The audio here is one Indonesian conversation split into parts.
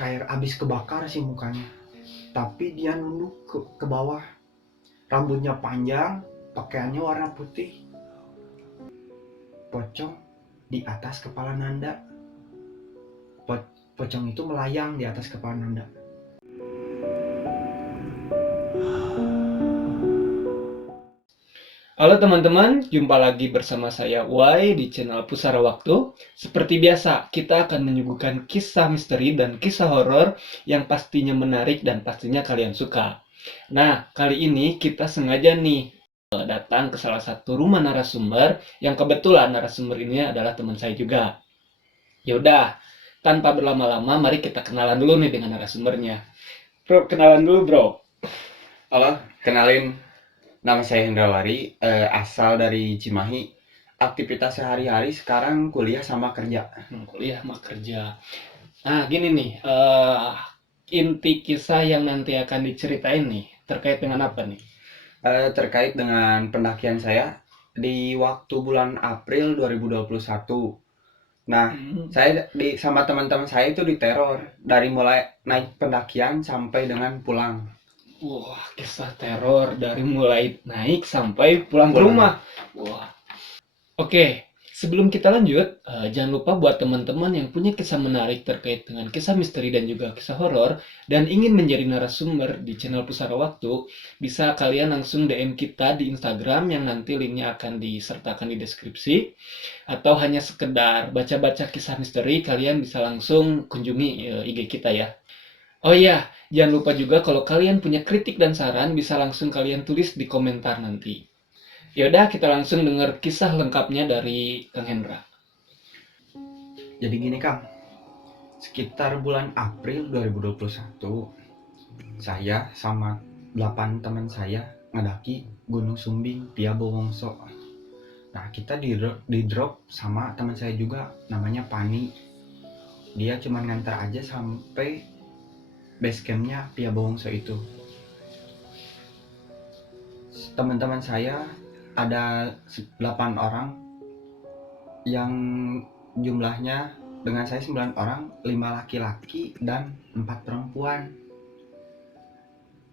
kayak abis kebakar sih mukanya, tapi dia nunduk ke bawah, rambutnya panjang, pakaiannya warna putih, pocong di atas kepala Nanda. Pocong itu melayang di atas kepala Nanda. Halo teman-teman, jumpa lagi bersama saya Uwai di channel Pusara Waktu. Seperti biasa, kita akan menyuguhkan kisah misteri dan kisah horor yang pastinya menarik dan pastinya kalian suka. Nah, kali ini kita sengaja nih datang ke salah satu rumah narasumber yang kebetulan narasumber ini adalah teman saya juga. Yaudah, tanpa berlama-lama, mari kita kenalan dulu nih dengan narasumbernya. Bro, kenalan dulu bro. Halo, kenalin, nama saya Hendrawari, asal dari Cimahi. Aktivitas sehari-hari sekarang kuliah sama kerja. Kuliah sama kerja. Nah, gini nih, inti kisah yang nanti akan diceritain nih, terkait dengan apa nih? Terkait dengan pendakian saya di waktu bulan April 2021. Nah, saya sama teman-teman saya itu diteror dari mulai naik pendakian sampai dengan pulang. Wah, kisah teror dari mulai naik sampai pulang ke rumah. Wah. Oke, sebelum kita lanjut, jangan lupa buat teman-teman yang punya kisah menarik terkait dengan kisah misteri dan juga kisah horor dan ingin menjadi narasumber di channel Pusara Waktu, bisa kalian langsung DM kita di Instagram yang nanti linknya akan disertakan di deskripsi, atau hanya sekedar baca-baca kisah misteri, kalian bisa langsung kunjungi IG kita ya. Oh iya, jangan lupa juga kalau kalian punya kritik dan saran bisa langsung kalian tulis di komentar nanti. Yaudah, kita langsung dengar kisah lengkapnya dari Kang Hendra. Jadi gini Kang, sekitar bulan April 2021, saya sama 8 teman saya ngedaki Gunung Sumbing Piabo Wongso. Nah, kita di drop sama teman saya juga, namanya Pani. Dia cuma ngantar aja sampai base campnya Piabo Wongso itu. Teman-teman saya ada 8 orang, yang jumlahnya dengan saya 9 orang, 5 laki-laki dan 4 perempuan.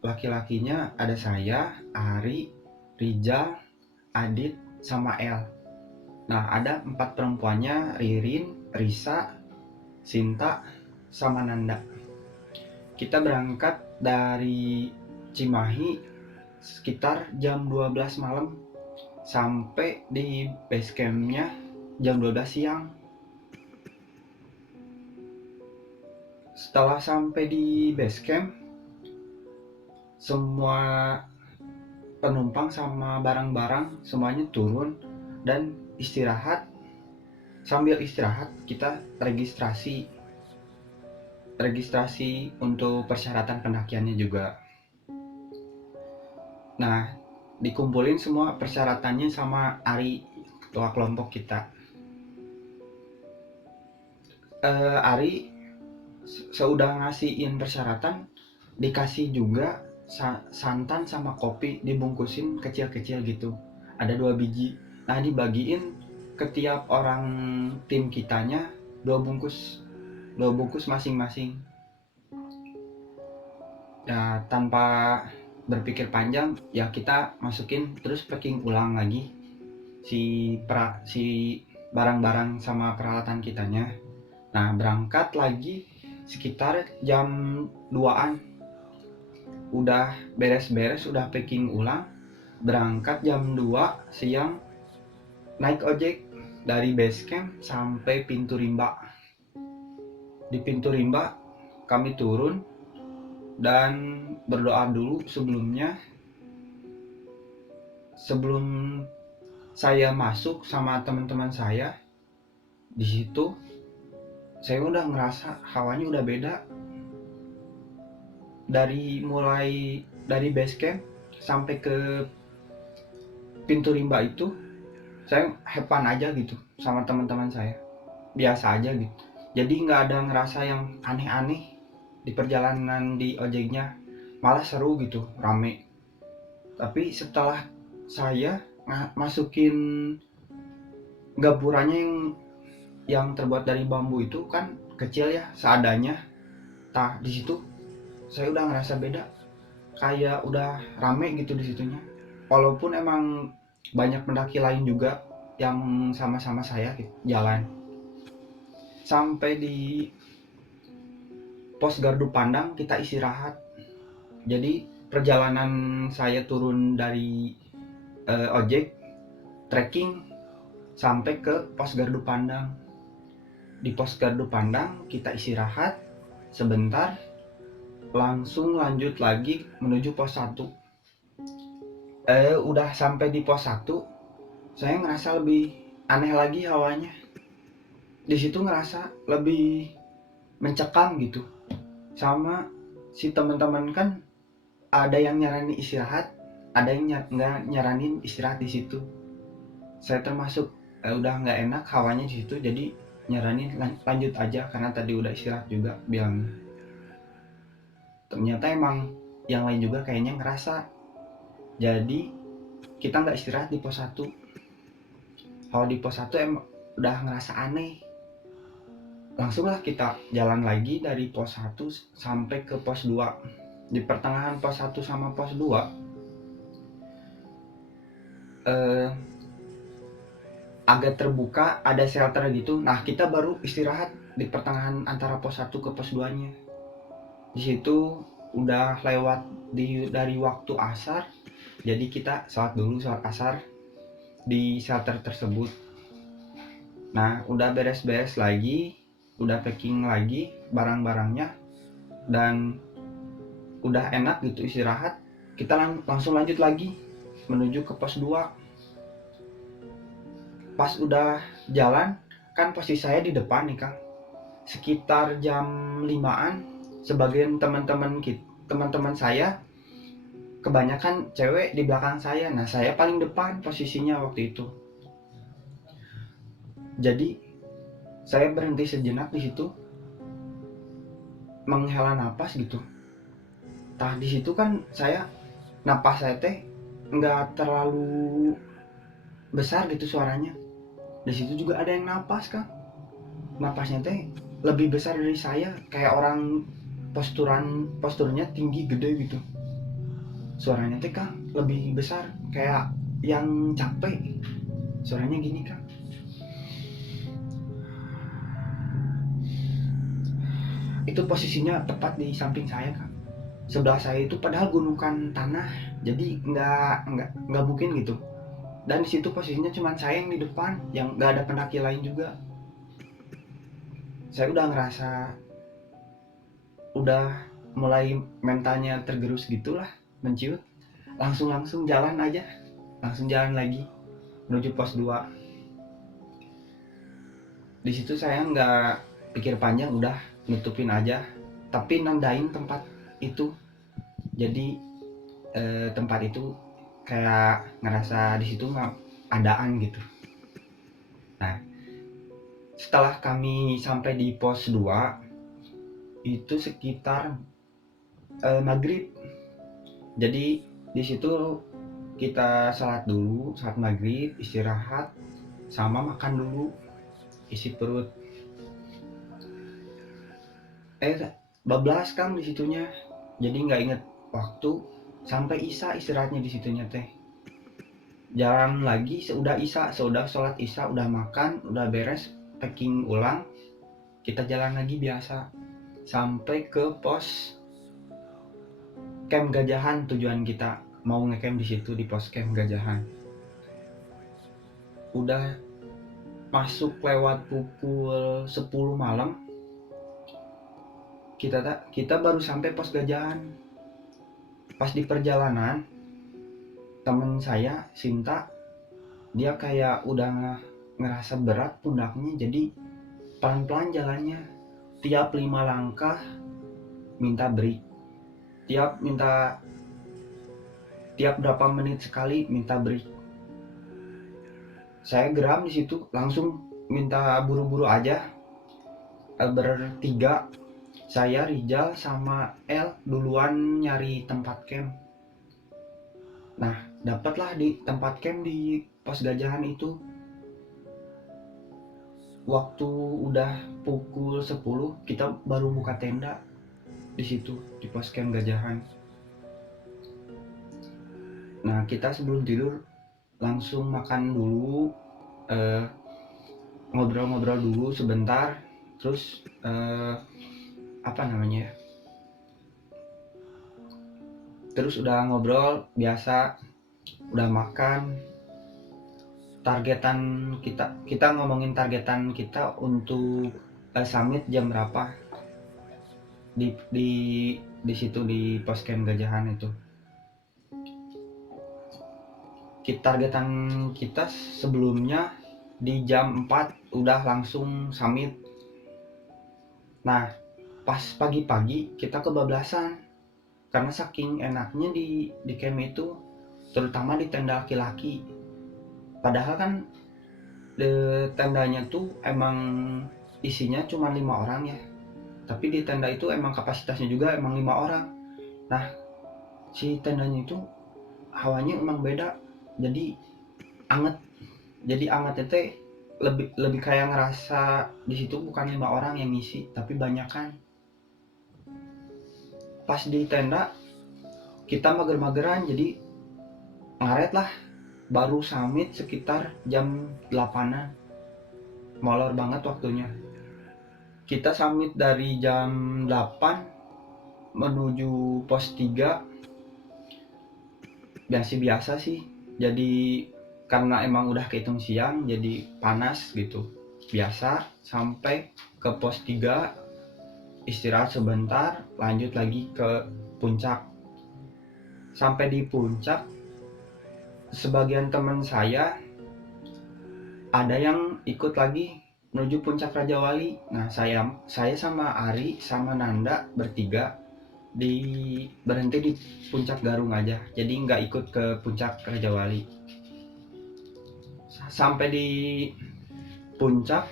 Laki-lakinya ada saya, Ari, Rijal, Adit, sama El. Nah, ada 4 perempuannya, Ririn, Risa, Sinta, sama Nanda. Kita berangkat dari Cimahi sekitar jam 12 malam, sampai di base campnya jam 12 siang. Setelah sampai di base camp, semua penumpang sama barang-barang semuanya turun dan istirahat. Sambil istirahat kita registrasi untuk persyaratan pendakiannya juga. Nah, dikumpulin semua persyaratannya sama Ari, ketua kelompok kita. Ari seudah ngasihin persyaratan, dikasih juga santan sama kopi, dibungkusin kecil-kecil gitu, ada 2 biji. Nah, dibagiin ke tiap orang tim kitanya 2 bungkus masing-masing. Ya, tanpa berpikir panjang ya kita masukin, terus packing ulang lagi si barang-barang sama peralatan kitanya. Nah, berangkat lagi sekitar jam 2-an, udah beres-beres, udah packing ulang, berangkat jam 2 siang, naik ojek dari base camp sampai pintu rimba. Di pintu rimba kami turun dan berdoa dulu sebelumnya. Sebelum saya masuk sama teman-teman saya, di situ saya udah ngerasa hawanya udah beda. Mulai dari base camp sampai ke pintu rimba itu, saya hepan aja gitu sama teman-teman saya, biasa aja gitu. Jadi nggak ada ngerasa yang aneh-aneh di perjalanan di ojeknya, malah seru gitu, rame. Tapi setelah saya masukin gaburannya yang terbuat dari bambu itu kan kecil ya, seadanya. Tah di situ saya udah ngerasa beda, kayak udah rame gitu di situnya. Walaupun emang banyak pendaki lain juga yang sama-sama saya gitu, jalan. Sampai di pos gardu pandang kita istirahat. Jadi perjalanan saya turun dari ojek trekking sampai ke pos gardu pandang. Di pos gardu pandang kita istirahat sebentar, langsung lanjut lagi menuju pos 1. Udah sampai di pos 1, saya ngerasa lebih aneh lagi hawanya. Di situ ngerasa lebih mencekam gitu. Sama si teman-teman kan ada yang nyaranin istirahat, ada yang nggak nyaranin istirahat di situ. Saya termasuk udah nggak enak hawanya di situ, jadi nyaranin lanjut aja karena tadi udah istirahat juga bilang. Ternyata emang yang lain juga kayaknya ngerasa. Jadi kita nggak istirahat di pos 1. Kalau di pos 1 emang udah ngerasa aneh. Langsunglah kita jalan lagi dari pos 1 sampai ke pos 2. Di pertengahan pos 1 sama pos 2 agak terbuka, ada shelter gitu. Nah, kita baru istirahat di pertengahan antara pos 1 ke pos 2-nya. Di situ udah lewat dari waktu asar. Jadi kita sholat asar di shelter tersebut. Nah, udah beres-beres lagi, udah packing lagi barang-barangnya, dan udah enak gitu istirahat. Kita langsung lanjut lagi menuju ke pos 2. Pas udah jalan, kan posisi saya di depan nih Kang. Sekitar jam 5-an, sebagian teman-teman saya kebanyakan cewek di belakang saya. Nah, saya paling depan posisinya waktu itu. Jadi saya berhenti sejenak di situ, menghela napas gitu. Tah di situ kan napas saya teh nggak terlalu besar gitu suaranya. Di situ juga ada yang napas Kang. Napasnya teh lebih besar dari saya, kayak orang posturnya tinggi gede gitu. Suaranya teh Kang lebih besar, kayak yang capek. Suaranya gini Kang. Itu posisinya tepat di samping saya Kang. Sebelah saya itu padahal gunungan tanah, jadi nggak mungkin gitu. Dan di situ posisinya cuma saya yang di depan, yang nggak ada pendaki lain juga. Saya udah ngerasa udah mulai mentalnya tergerus gitulah, menciut. Langsung jalan aja, langsung jalan lagi menuju pos 2. Di situ saya nggak pikir panjang, udah nutupin aja, tapi nandain tempat itu. Jadi tempat itu kayak ngerasa di situ nggak adaan gitu. Nah, setelah kami sampai di pos 2 itu sekitar maghrib. Jadi di situ kita salat maghrib, istirahat, sama makan dulu, isi perut. Bablas Kang di situnya. Jadi nggak inget waktu sampai isya istirahatnya di situnya teh. Jalan lagi seudah sholat isya, udah makan, udah beres, packing ulang, kita jalan lagi biasa sampai ke pos camp Gajahan. Tujuan kita mau ngecamp di situ di pos camp Gajahan. Udah masuk lewat pukul 10 malam, kita baru sampai pos Gajahan. Pas di perjalanan, temen saya Sinta, dia kayak udah ngerasa berat pundaknya, jadi pelan-pelan jalannya. Tiap 5 langkah minta break, tiap berapa menit sekali minta break. Saya geram di situ, langsung minta buru-buru aja. Bertiga, saya, Rijal, sama El duluan nyari tempat camp. Nah, dapatlah di tempat camp di pos Gajahan itu. Waktu udah pukul 10, kita baru buka tenda. di situ di pos camp Gajahan. Nah, kita sebelum tidur langsung makan dulu, ngobrol-ngobrol dulu sebentar, terus apa namanya ya, terus udah ngobrol biasa, udah makan, targetan kita ngomongin targetan kita untuk summit jam berapa di situ di pos camp Gajahan itu. Targetan kita sebelumnya di jam 4 udah langsung summit. Nah, pas pagi-pagi kita kebablasan karena saking enaknya di camp itu, terutama di tenda laki-laki. Padahal kan tendanya tuh emang isinya cuma 5 orang ya, tapi di tenda itu emang kapasitasnya juga emang 5 orang. Nah, si tendanya itu hawanya emang beda, jadi anget itu lebih kayak ngerasa di situ bukan 5 orang yang ngisi tapi banyak kan. Pas di tenda kita mager-mageran, jadi ngaret lah, baru summit sekitar jam 8-an, molor banget waktunya. Kita summit dari jam 8 menuju pos 3 biasa sih, jadi karena emang udah kehitung siang jadi panas gitu. Biasa sampai ke pos 3, istirahat sebentar, lanjut lagi ke puncak. Sampai di puncak, sebagian teman saya ada yang ikut lagi menuju puncak Raja Wali. Nah, saya sama Ari sama Nanda bertiga berhenti di puncak Garung aja, jadi nggak ikut ke puncak Raja Wali. Sampai di puncak,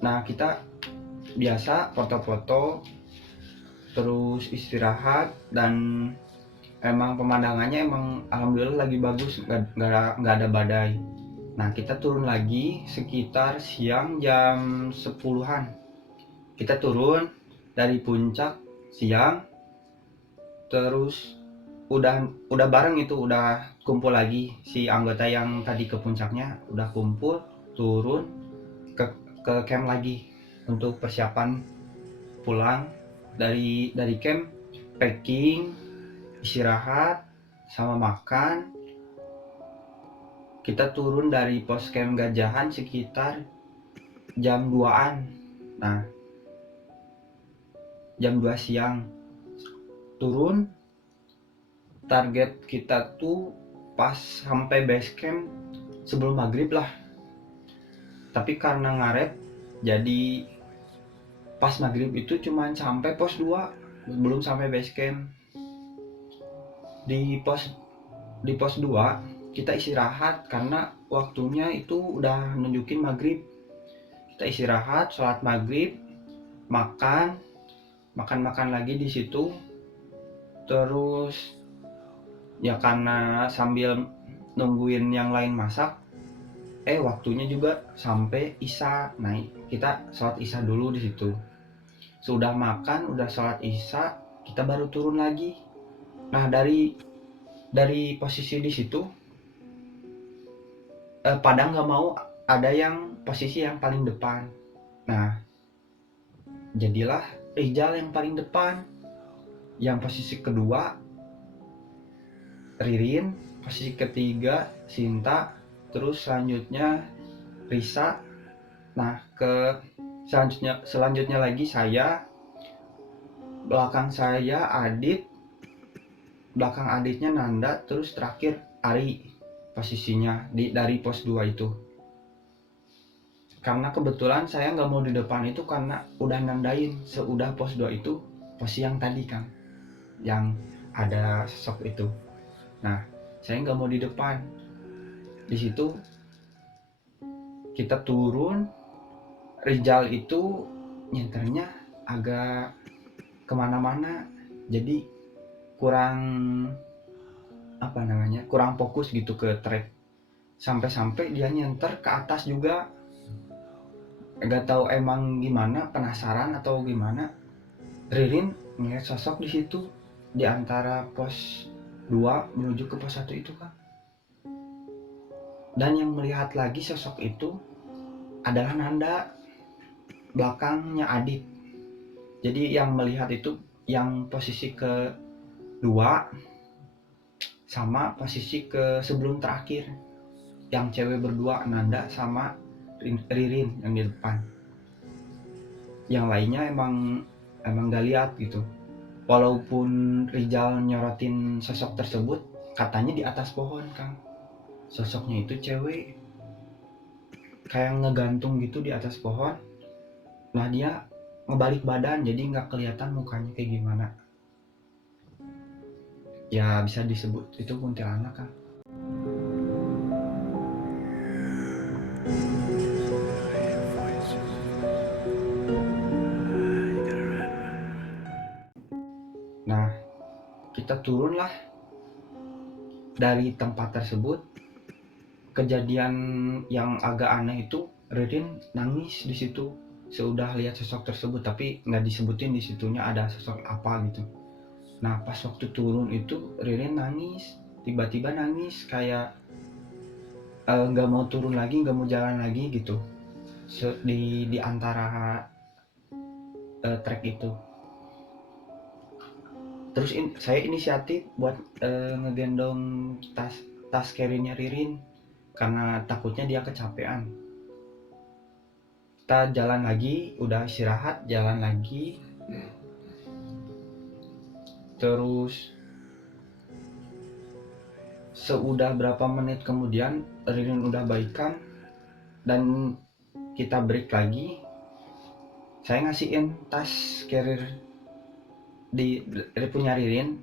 nah kita biasa foto-foto, terus istirahat, dan emang pemandangannya emang alhamdulillah lagi bagus, nggak ada badai. Nah, kita turun lagi sekitar siang jam 10-an. Kita turun dari puncak siang, terus udah bareng itu, udah kumpul lagi si anggota yang tadi ke puncaknya, udah kumpul, turun ke camp lagi untuk persiapan pulang dari camp, packing, istirahat sama makan. Kita turun dari pos camp Gajahan sekitar jam 2-an. Nah, jam 2 siang turun. Target kita tuh pas sampai base camp sebelum maghrib lah, tapi karena ngaret jadi pas maghrib itu cuman sampai pos 2, belum sampai base camp. Di pos 2 kita istirahat karena waktunya itu udah nunjukin maghrib. Kita istirahat, sholat maghrib, makan lagi di situ. Terus ya karena sambil nungguin yang lain masak, waktunya juga sampai isya. Nah, kita sholat isya dulu di situ. Sudah makan, udah sholat isya, kita baru turun lagi. Nah, dari posisi di situ, pada nggak mau ada yang posisi yang paling depan. Nah, jadilah Rizal yang paling depan. Yang posisi kedua Ririn, posisi ketiga Sinta, terus selanjutnya Risa. Nah, selanjutnya lagi saya, belakang saya Adit, belakang Aditnya Nanda, terus terakhir Ari posisinya dari pos 2 itu. Karena kebetulan saya nggak mau di depan itu karena udah nandain seudah pos 2 itu posisi yang tadi kan, yang ada sosok itu. Nah, saya nggak mau di depan. Di situ kita turun, Rizal itu nyenternya agak kemana-mana, jadi kurang fokus gitu ke trek. Sampai dia nyenter ke atas juga, nggak tahu emang gimana, penasaran atau gimana, Ririn ngeliat sosok di situ di antara pos 2 menuju ke pos 1 itu Kang. Dan yang melihat lagi sosok itu adalah Nanda, belakangnya Adit. Jadi yang melihat itu yang posisi kedua sama posisi ke sebelum terakhir, yang cewek berdua Nanda sama Ririn yang di depan. Yang lainnya emang gak lihat gitu. Walaupun Rizal nyorotin sosok tersebut, katanya di atas pohon Kang. Sosoknya itu cewek, kayak ngegantung gitu di atas pohon. Nah dia ngebalik badan jadi nggak kelihatan mukanya kayak gimana. Ya bisa disebut itu kuntilanak Kang. Nah kita turunlah dari tempat tersebut. Kejadian yang agak aneh itu Ririn nangis di situ sudah lihat sosok tersebut, tapi nggak disebutin di situnya ada sosok apa gitu. Nah pas waktu turun itu Ririn nangis, tiba-tiba nangis kayak nggak mau turun lagi, nggak mau jalan lagi gitu. Di antara trek itu. Terus saya inisiatif buat ngegendong tas carry-nya Ririn karena takutnya dia kecapean. Kita jalan lagi, udah istirahat, jalan lagi. Terus seudah berapa menit kemudian Ririn udah baikan dan kita break lagi. Saya ngasihin tas carrier dari punya Ririn,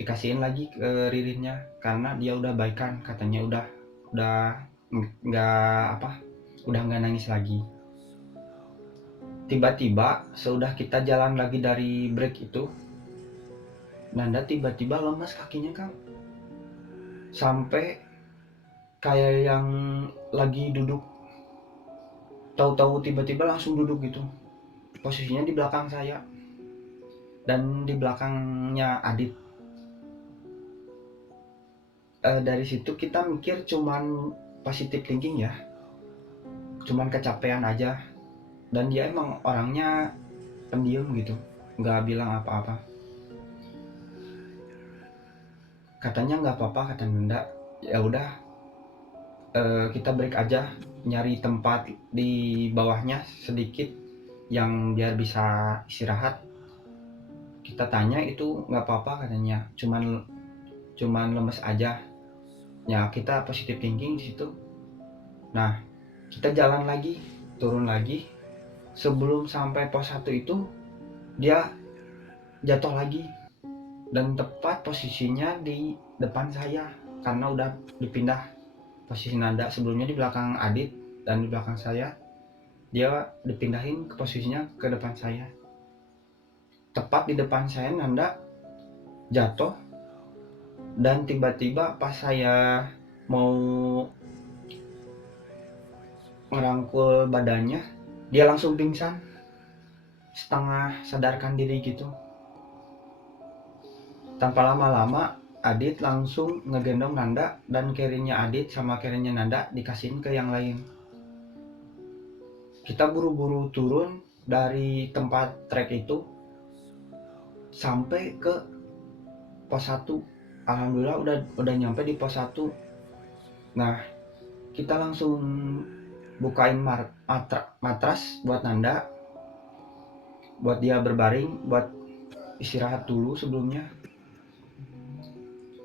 dikasihin lagi ke Ririnnya karena dia udah baikan, katanya udah nggak nangis lagi. Tiba-tiba sudah kita jalan lagi dari break itu, Nanda tiba-tiba lemas kakinya Kang, sampai kayak yang lagi duduk, tahu-tahu tiba-tiba langsung duduk gitu. Posisinya di belakang saya dan di belakangnya Adit. Dari situ kita mikir cuman positive thinking ya, cuman kecapean aja. Dan dia emang orangnya pendiam gitu, nggak bilang apa-apa. Katanya nggak apa-apa, kata Nanda. Ya udah, kita break aja, nyari tempat di bawahnya sedikit yang biar bisa istirahat. Kita tanya itu nggak apa-apa katanya, cuman lemes aja. Ya kita positive thinking di situ. Nah kita jalan lagi, turun lagi. Sebelum sampai pos 1 itu dia jatuh lagi dan tepat posisinya di depan saya karena udah dipindah posisi Nanda. Sebelumnya di belakang Adit dan di belakang saya, dia dipindahin ke posisinya ke depan saya. Tepat di depan saya Nanda jatuh, dan tiba-tiba pas saya mau ngerangkul badannya, dia langsung pingsan, setengah sadarkan diri gitu. Tanpa lama-lama Adit langsung ngegendong Nanda dan carry-nya Adit sama carry-nya Nanda dikasihin ke yang lain. Kita buru-buru turun dari tempat trek itu sampai ke pos 1. Alhamdulillah udah nyampe di pos 1. Nah kita langsung bukain matras buat Nanda, buat dia berbaring, buat istirahat dulu sebelumnya.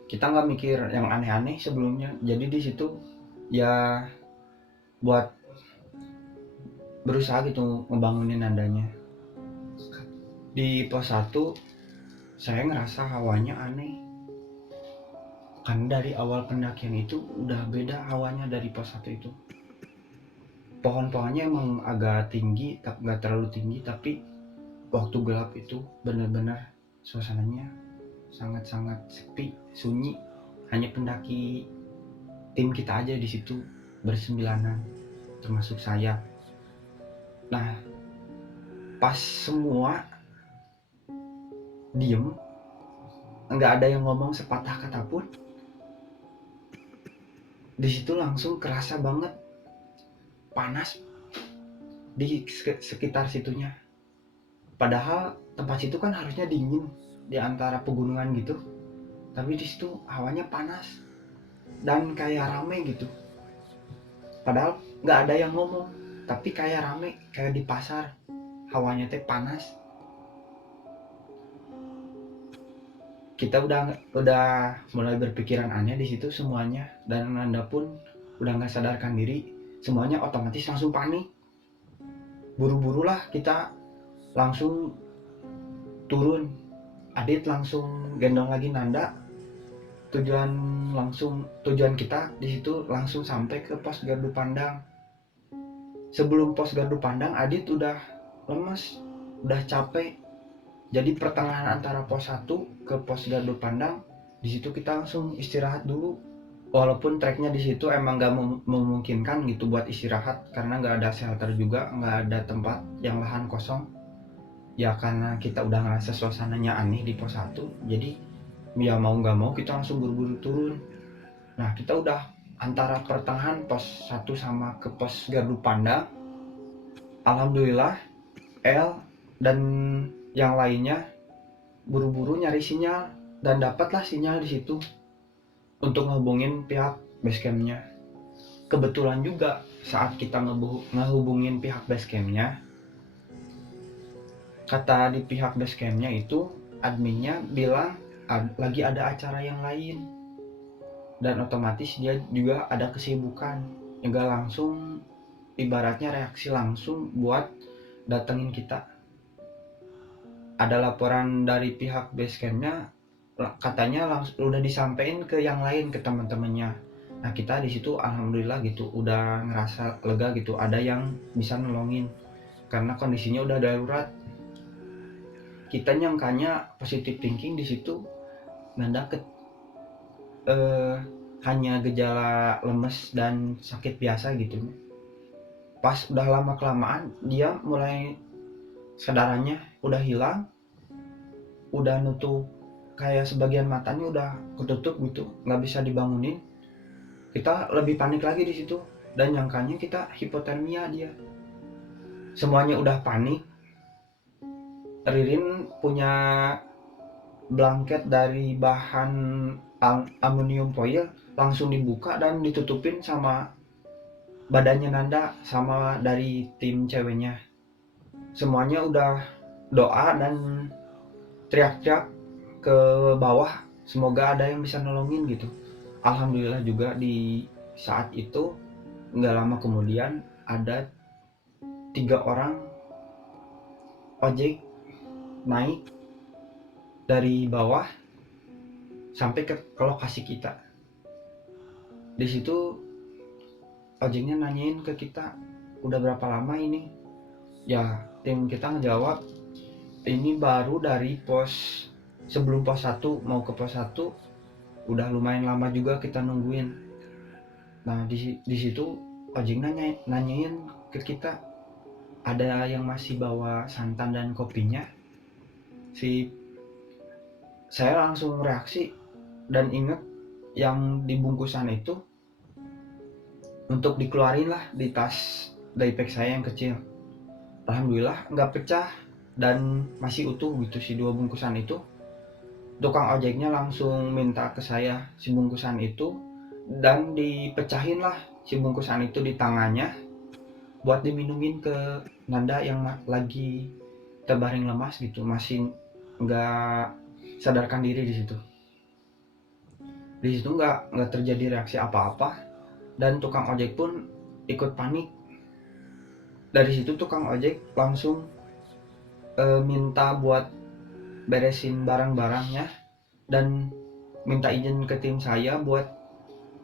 Kita nggak mikir yang aneh-aneh sebelumnya, jadi di situ ya buat berusaha gitu ngebangunin Nandanya. Di pos 1 saya ngerasa hawanya aneh, karena dari awal pendakian itu udah beda hawanya dari pos 1 itu. Pohon-pohonnya emang agak tinggi, nggak terlalu tinggi, tapi waktu gelap itu benar-benar suasananya sangat-sangat sepi, sunyi. Hanya pendaki tim kita aja di situ bersembilanan, termasuk saya. Nah, pas semua diem, nggak ada yang ngomong sepatah kata pun. Di situ langsung kerasa banget panas di sekitar situnya. Padahal tempat situ kan harusnya dingin di antara pegunungan gitu, tapi di situ hawanya panas dan kayak rame gitu. Padahal nggak ada yang ngomong, tapi kayak rame, kayak di pasar. Hawanya teh panas. Kita udah mulai berpikiran aneh di situ semuanya, dan Nanda pun udah nggak sadarkan diri. Semuanya otomatis langsung panik. Buru-buru lah kita langsung turun. Adit langsung gendong lagi Nanda. Tujuan kita di situ langsung sampai ke pos gardu pandang. Sebelum pos gardu pandang, Adit udah lemes, udah capek. Jadi pertengahan antara pos 1 ke pos gardu pandang, di situ kita langsung istirahat dulu. Walaupun treknya di situ emang gak memungkinkan gitu buat istirahat, karena nggak ada shelter juga, nggak ada tempat yang lahan kosong. Ya karena kita udah ngerasa suasananya aneh di pos 1, jadi ya mau nggak mau kita langsung buru-buru turun. Nah kita udah antara pertengahan pos 1 sama ke pos gardu pandang. Alhamdulillah El dan yang lainnya buru-buru nyari sinyal dan dapatlah sinyal di situ untuk ngehubungin pihak basecampnya. Kebetulan juga saat kita ngehubungin pihak basecampnya, kata di pihak basecampnya itu adminnya bilang lagi ada acara yang lain, dan otomatis dia juga ada kesibukan, enggak langsung ibaratnya reaksi langsung buat datengin kita. Ada laporan dari pihak basecampnya, katanya langsung udah disampaikan ke yang lain, ke teman-temannya. Nah kita di situ alhamdulillah gitu udah ngerasa lega gitu, ada yang bisa nolongin karena kondisinya udah darurat. Kita nyangkanya positive thinking di situ, Nanda hanya gejala lemes dan sakit biasa gitu. Pas udah lama kelamaan dia mulai sadarannya udah hilang, udah nutup, kayak sebagian matanya udah ketutup gitu, nggak bisa dibangunin. Kita lebih panik lagi di situ dan nyangkanya kita hipotermia dia. Semuanya udah panik. Ririn punya blanket dari bahan aluminium foil langsung dibuka dan ditutupin sama badannya Nanda sama dari tim ceweknya. Semuanya udah doa dan teriak-teriak ke bawah, semoga ada yang bisa nolongin gitu. Alhamdulillah juga di saat itu nggak lama kemudian ada 3 orang ojek naik dari bawah sampai ke lokasi kita. Di situ ojeknya nanyain ke kita, udah berapa lama ini? Ya tim kita ngejawab, ini baru dari pos sebelum pos 1 mau ke pos 1, udah lumayan lama juga kita nungguin. Nah di situ ojeknya nanyain ke kita, ada yang masih bawa santan dan kopinya. Saya langsung reaksi dan inget yang di bungkusan itu untuk dikeluarin lah di tas daypack saya yang kecil. Alhamdulillah nggak pecah dan masih utuh gitu si 2 bungkusan itu. Tukang ojeknya langsung minta ke saya si bungkusan itu, dan dipecahin lah si bungkusan itu di tangannya buat diminumin ke Nanda yang lagi terbaring lemas gitu, masih nggak sadarkan diri di situ. Di situ nggak terjadi reaksi apa-apa dan tukang ojek pun ikut panik. Dari situ tukang ojek langsung minta buat beresin barang-barangnya dan minta izin ke tim saya buat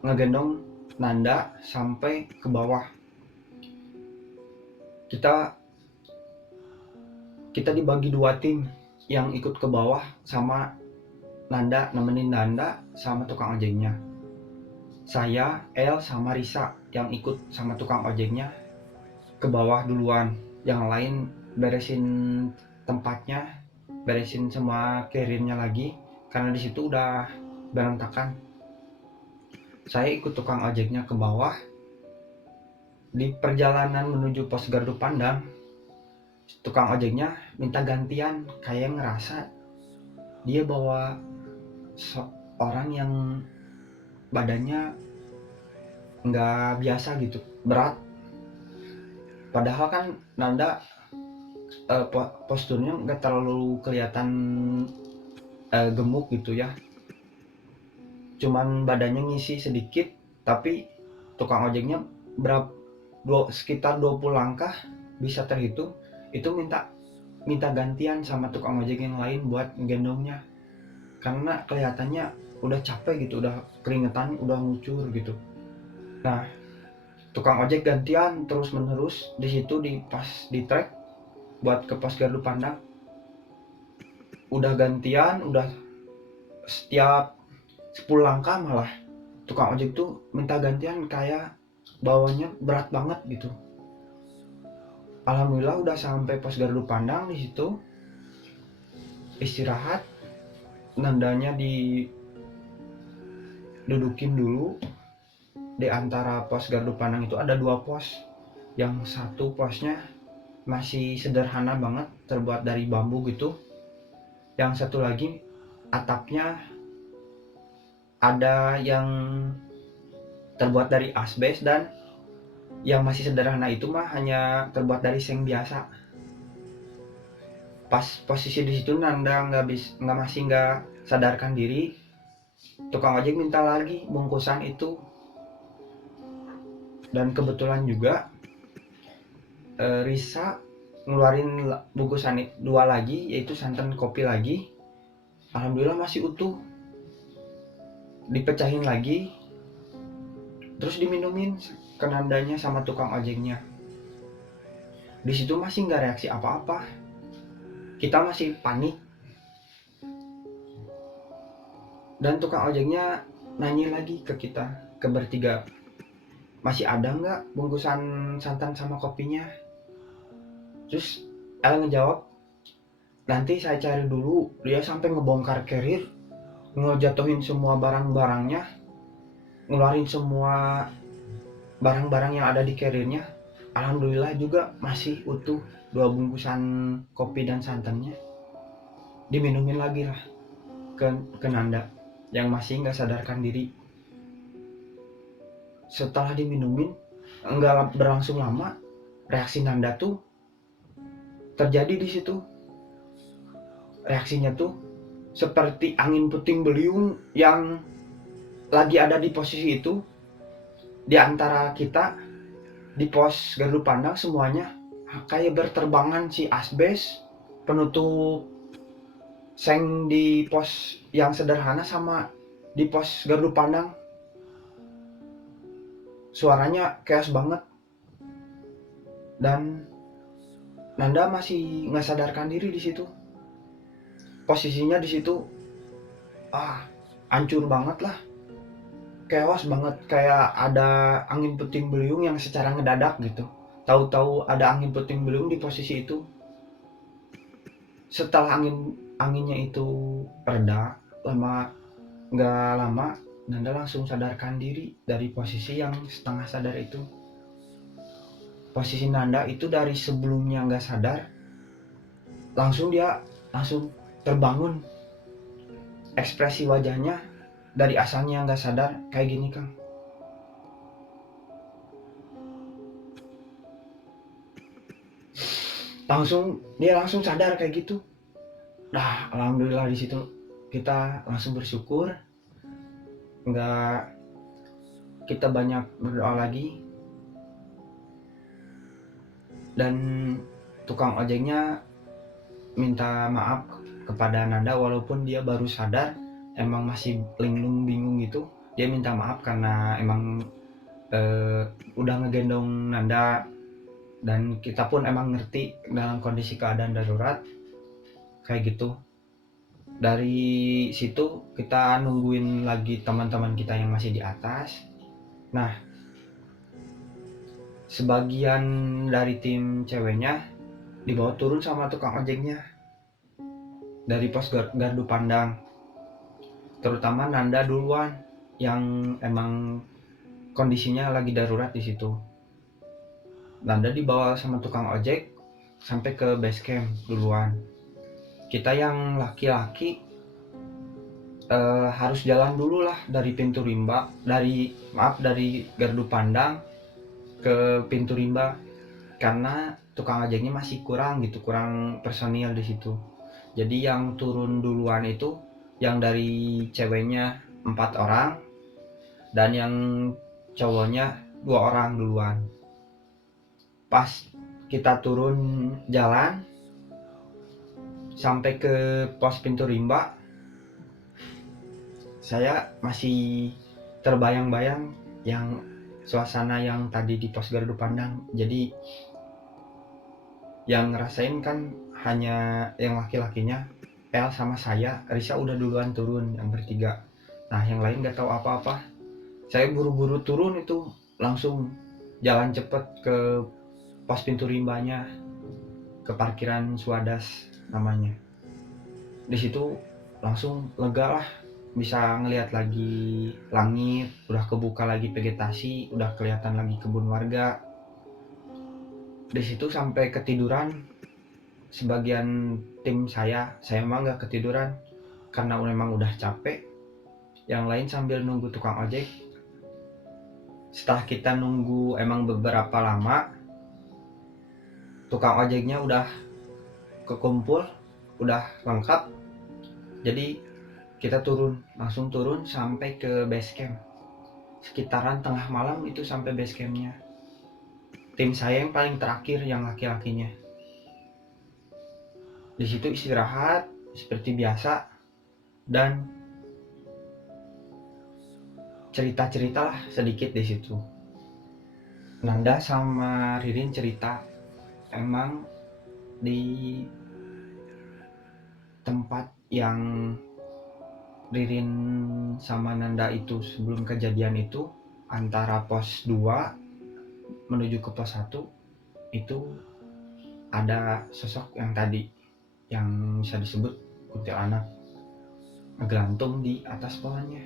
ngegendong Nanda sampai ke bawah. Kita dibagi 2 tim yang ikut ke bawah sama Nanda, nemenin Nanda sama tukang ojeknya. Saya, El sama Risa yang ikut sama tukang ojeknya ke bawah duluan, yang lain beresin tempatnya beresin semua carrier-nya lagi karena di situ udah berantakan. Saya ikut tukang ojeknya ke bawah. Di perjalanan menuju pos gardu pandang, tukang ojeknya minta gantian, kayak ngerasa dia bawa orang yang badannya nggak biasa gitu, berat. Padahal kan Nanda posturnya nggak terlalu kelihatan gemuk gitu ya, cuman badannya ngisi sedikit. Tapi tukang ojeknya sekitar 20 langkah bisa terhitung itu minta gantian sama tukang ojek yang lain buat gendongnya, karena kelihatannya udah capek gitu, udah keringetan, udah ngucur gitu. Nah, tukang ojek gantian terus menerus di situ, di trek buat ke pos gardu pandang. Udah gantian, udah setiap 10 langkah malah tukang ojek tuh minta gantian, kayak bawanya berat banget gitu. Alhamdulillah udah sampai pos gardu pandang. Di situ istirahat, Nandanya didudukin dulu. Di antara pos gardu pandang itu ada 2 pos. Yang satu posnya masih sederhana banget, terbuat dari bambu gitu. Yang satu lagi atapnya ada yang terbuat dari asbes, dan yang masih sederhana itu mah hanya terbuat dari seng biasa. Pas posisi di situ Nanda masih nggak sadarkan diri, tukang ojek minta lagi bungkusan itu. Dan kebetulan juga Risa ngeluarin bungkusan 2 lagi, yaitu santan kopi lagi. Alhamdulillah masih utuh. Dipecahin lagi, terus diminumin ke Nandanya sama tukang ojeknya. Di situ masih nggak reaksi apa-apa, kita masih panik. Dan tukang ojeknya nanya lagi ke kita, ke bertiga, masih ada nggak bungkusan santan sama kopinya? Terus El ngejawab, nanti saya cari dulu. Dia sampai ngebongkar carrier, ngejatuhin semua barang-barangnya, ngeluarin semua barang-barang yang ada di carriernya. Alhamdulillah juga masih utuh 2 bungkusan kopi dan santannya. Diminumin lagi lah ke Nanda yang masih nggak sadarkan diri. Setelah diminumin, nggak berlangsung lama, reaksi Nanda tuh terjadi di situ. Reaksinya tuh seperti angin puting beliung yang lagi ada di posisi itu. Di antara kita di pos gardu pandang semuanya kayak berterbangan si asbes penutup seng di pos yang sederhana sama di pos gardu pandang. Suaranya chaos banget, dan Nanda masih nggak sadarkan diri di situ. Posisinya di situ hancur banget lah, chaos banget, kayak ada angin puting beliung yang secara ngedadak gitu. Tahu-tahu ada angin puting beliung di posisi itu. Setelah anginnya itu reda, nggak lama Nanda langsung sadarkan diri dari posisi yang setengah sadar itu. Posisi Nanda itu dari sebelumnya nggak sadar, dia langsung terbangun. Ekspresi wajahnya dari asalnya nggak sadar kayak gini, Kang. Dia langsung sadar kayak gitu. Nah, alhamdulillah di situ kita langsung bersyukur. Kita banyak berdoa lagi, dan tukang ojeknya minta maaf kepada Nanda walaupun dia baru sadar, emang masih linglung bingung gitu. Dia minta maaf karena emang udah ngegendong Nanda, dan kita pun emang ngerti dalam kondisi keadaan darurat kayak gitu. Dari situ kita nungguin lagi teman-teman kita yang masih di atas. Nah, sebagian dari tim ceweknya dibawa turun sama tukang ojeknya. dari pos gardu pandang, terutama Nanda duluan yang emang kondisinya lagi darurat di situ. Nanda dibawa sama tukang ojek sampai ke base camp duluan. Kita yang laki-laki harus jalan dulu lah dari pintu rimba, dari gardu pandang ke pintu rimba, karena tukang ojeknya masih kurang personil di situ. Jadi yang turun duluan itu yang dari ceweknya 4 orang dan yang cowoknya 2 orang duluan. Pas kita turun jalan sampai ke pos pintu rimba, saya masih terbayang-bayang yang suasana yang tadi di pos gardu pandang. Jadi yang ngerasain kan hanya yang laki-lakinya, El sama saya. Risa udah duluan turun yang bertiga. Nah yang lain gak tahu apa-apa. Saya buru-buru turun itu, langsung jalan cepet ke pos pintu rimbanya, ke parkiran Swadas namanya. Di situ langsung lega lah, bisa ngelihat lagi langit, udah kebuka lagi vegetasi, udah kelihatan lagi kebun warga. Di situ sampai ketiduran. Sebagian tim saya emang nggak ketiduran karena memang udah capek. Yang lain sambil nunggu tukang ojek. Setelah kita nunggu emang beberapa lama, tukang ojeknya udah kekumpul, udah lengkap. Jadi kita langsung turun sampai ke base camp. Sekitaran tengah malam itu sampai base campnya. Tim saya yang paling terakhir, yang laki-lakinya. Di situ istirahat seperti biasa dan cerita-cerita lah sedikit di situ. Nanda sama Ririn cerita emang di tempat yang Ririn sama Nanda itu sebelum kejadian itu, antara pos 2 menuju ke pos 1 itu ada sosok yang tadi yang bisa disebut kuntilanak ngegelantung di atas pohonnya.